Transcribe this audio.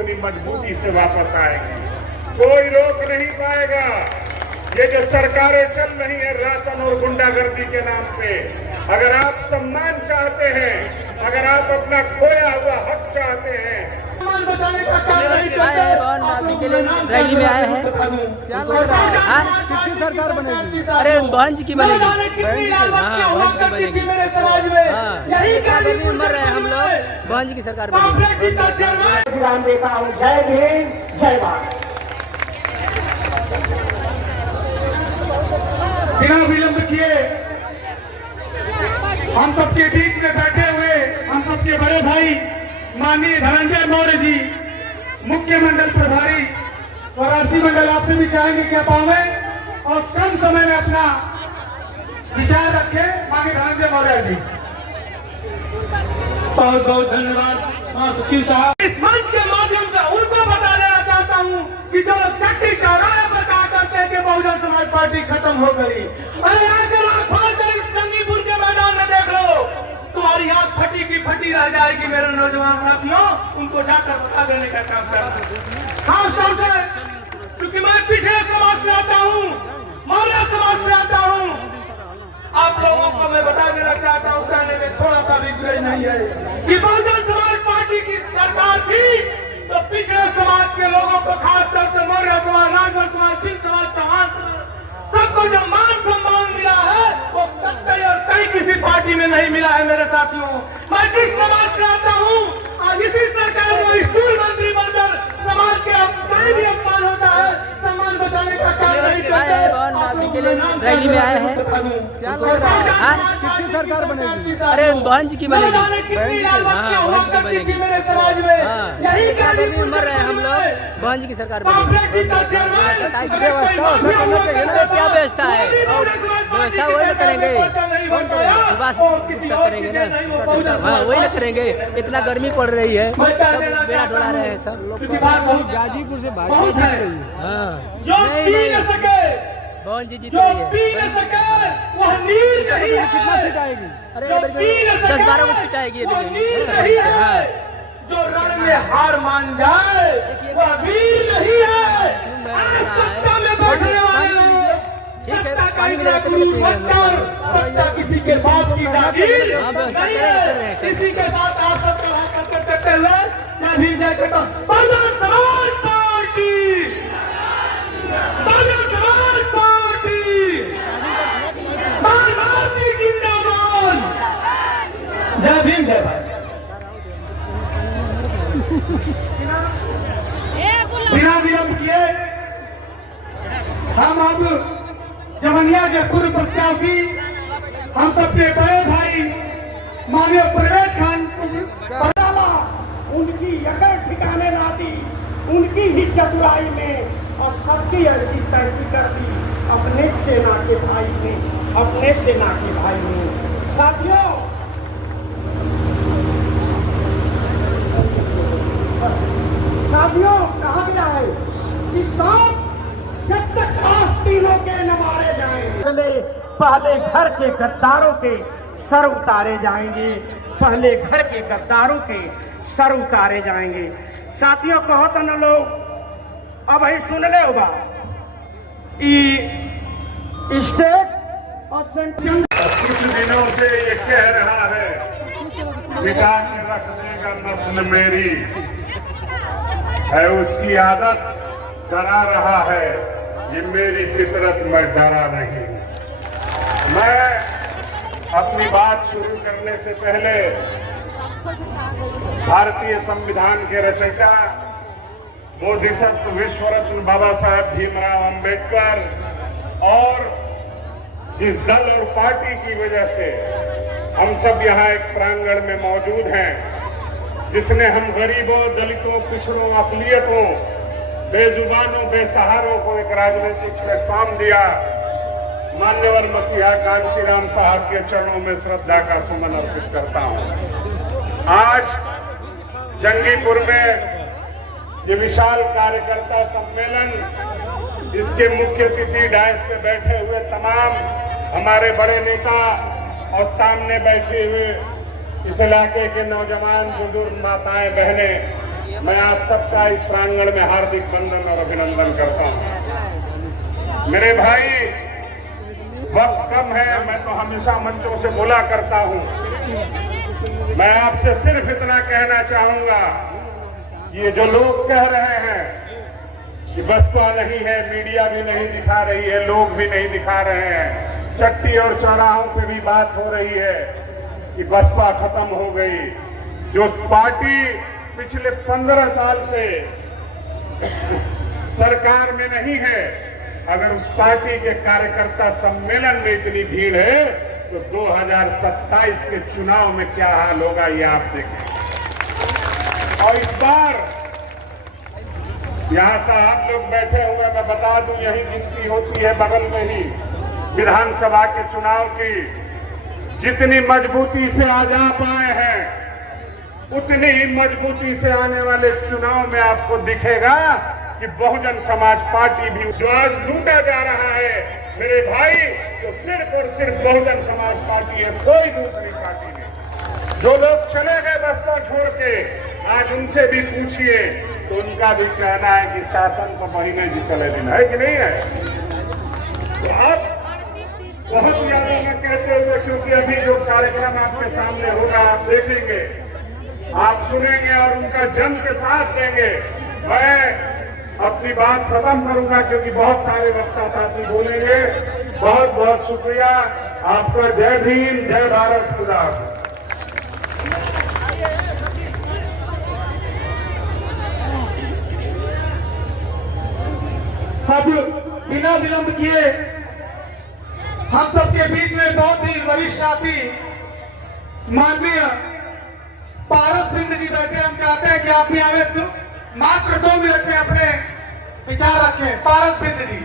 उतनी मजबूती से वापस आएंगे। कोई रोक नहीं पाएगा। ये जो सरकारें चल रही है राशन और गुंडागर्दी के नाम पे, अगर आप सम्मान चाहते हैं, अगर आप अपना खोया हुआ हक चाहते हैं, रैली में आए हैं। क्या लग रहा है? हाँ, किसकी सरकार बनेगी? अरे बहन जी की बनेगी। हाँ, बहन जी की बनेगी। हाँ, मर रहे हैं हम लोग, बहन जी की सरकार बनेगी। देता हूँ। जय भीम, जय भारत। बिना विलंब किए हम सबके बीच में बैठे हुए हम सबके बड़े भाई माननीय धनंजय मौर्य जी, मुख्य मंडल प्रभारी, वाराणसी मंडल, आपसे भी चाहेंगे कि आप आवे और कम समय में अपना विचार रखें। माननीय धनंजय मौर्य जी, बहुत बहुत धन्यवाद सुखी साहब। इस मंच के माध्यम से उनको बता देना चाहता हूँ कि जो चट्टी चौराहे पर कहा करते हैं कि बहुजन समाज पार्टी खत्म हो गई, अरे आकर आँख खोल कर इस जंगीपुर के मैदान में देख लो, तुम्हारी आँख फटी की फटी रह जाएगी। मेरे नौजवान साथियों, उनको जाकर बता देने का काम करते हैं। खासतौर से क्योंकि मैं पिछड़े समाज से आता हूँ, मौर्य समाज से आता हूँ, आप लोगों को मैं बता देना चाहता हूँ, कहने में थोड़ा सा भी गुरेज नहीं है कि बहुजन समाज पार्टी की सरकार थी तो पिछड़े समाज के लोगों को, खासतौर से मौर्य समाज, राजभर समाज, सिंह समाज, चौहान समाज, सबको जो मान सम्मान मिला है वो कतई और कहीं किसी पार्टी में नहीं मिला है। मेरे साथियों, मैं जिस समाज से आता हूँ, आज इसी सरकार को स्कूल मंत्री बनकर समाज के कहीं भी अपमान होता है, सम्मान बचाने का काम नहीं करते। रैली में आए हैं। क्या लग रहा है? हाँ, किसकी सरकार बनेगी? अरे बहन जी की बनेगी। हाँ, बहन जी की बनेगी। हाँ, मर रहे हैं हम लोग, बहन जी की सरकार बनेगी। व्यवस्था करना चाहिए ना। क्या व्यवस्था है? व्यवस्था वही ना करेंगे, कौन करेंगे? सुभाष गुप्ता करेंगे ना। हाँ, वही ना करेंगे। इतना गर्मी पड़ रही है, सब बेड़ा डोला रहे हैं सब लोग। गाजीपुर से भाजपा जीत रही है। हाँ, नहीं, बहन जी जीत रही है। कितना सीट आएगी? अरे 10-12 को सीट आएगी। हाँ, जो रण में हार मान जाए वह वीर नहीं है। ठीक है, पानी मिला के किसी के बाप की जागीर, किसी के साथ आपस में करते हुए मैं भी कहता हूं, बहुजन समाज पार्टी, बहुजन समाज पार्टी, भारती जिंदाबाद। जय भीम, जय भारत। बिना विलंब किए हम अब जमनिया के पूर्व प्रत्याशी, हम सबके बड़े भाई माननीय परवेज खान को डाला, उनकी यकर ठिकाने ना दी, उनकी ही चतुराई में और सबकी ऐसी तैसी कर दी अपने सेना के भाई ने, अपने सेना के भाई ने। साथियों, कहा गया है कि साथ जब तक आस्तीनों के न मारे जाएं, पहले घर के गद्दारों के सर उतारे जाएंगे, पहले घर के गद्दारों के सर उतारे जाएंगे। साथियों, कहो तो न लोग अब ही सुन ले होगा स्टेट और सेंट्रल कुछ दिनों से ये कह रहा है मिटा के रख देगा नस्ल मेरी, है उसकी आदत डरा रहा है, ये मेरी फितरत में डरा नहीं। मैं अपनी बात शुरू करने से पहले भारतीय संविधान के रचयिता बोधिसत्व विश्व रत्न बाबा साहब भीमराव अंबेडकर और जिस दल और पार्टी की वजह से हम सब यहाँ एक प्रांगण में मौजूद हैं, जिसने हम गरीबों, दलितों, पिछड़ों, अकलियतों, बेजुबानों, बेसहारों को एक राजनीतिक प्लेटफॉर्म दिया, मान्यवर मसीहा कांशी राम साहब के चरणों में श्रद्धा का सुमन अर्पित करता हूं। आज जंगीपुर में ये विशाल कार्यकर्ता सम्मेलन, इसके मुख्य अतिथि डायस पे बैठे हुए तमाम हमारे बड़े नेता और सामने बैठे हुए इस इलाके के नौजवान, बुजुर्ग, माताएं, बहनें, मैं आप सबका इस प्रांगण में हार्दिक वंदन और अभिनंदन करता हूं। मेरे भाई, वक्त कम है, मैं तो हमेशा मंचों से बोला करता हूं। मैं आपसे सिर्फ इतना कहना चाहूंगा, ये जो लोग कह रहे हैं कि बसपा नहीं है, मीडिया भी नहीं दिखा रही है, लोग भी नहीं दिखा रहे हैं, चट्टी और चौराहों पे भी बात हो रही है कि बसपा खत्म हो गई। जो पार्टी पिछले 15 साल से सरकार में नहीं है, अगर उस पार्टी के कार्यकर्ता सम्मेलन में इतनी भीड़ है तो 2027 के चुनाव में क्या हाल होगा ये आप देखें। और इस बार यहां साहब लोग बैठे हुए, मैं बता दूं, यही गिनती होती है बगल में ही विधानसभा के चुनाव की। जितनी मजबूती से आज आप आए हैं, उतनी ही मजबूती से आने वाले चुनाव में आपको दिखेगा कि बहुजन समाज पार्टी भी जो आज लूटा जा रहा है मेरे भाई, तो सिर्फ और सिर्फ बहुजन समाज पार्टी है, कोई दूसरी पार्टी नहीं। जो लोग चले गए बसपा छोड़ के, आज उनसे भी पूछिए तो उनका भी कहना है कि शासन तो महीने जी चले दिन, है कि नहीं है। तो अब बहुत ज्यादा न कहते हुए, क्योंकि अभी जो कार्यक्रम आपके सामने होगा आप देखेंगे, आप सुनेंगे और उनका जम के साथ देंगे। मैं अपनी बात खत्म करूंगा क्योंकि बहुत सारे वक्ता साथी बोलेंगे। बहुत बहुत शुक्रिया आपका। जय भीम, जय भारत, खुदा हाफिज। अब बिना विलंब किए हम सबके बीच में बहुत ही वरिष्ठ साथी माननीय पारस बिंद जी बैठे। हम चाहते हैं कि आप भी हमें मात्र 2 मिनट में अपने विचार रखें। पारस बिंद जी।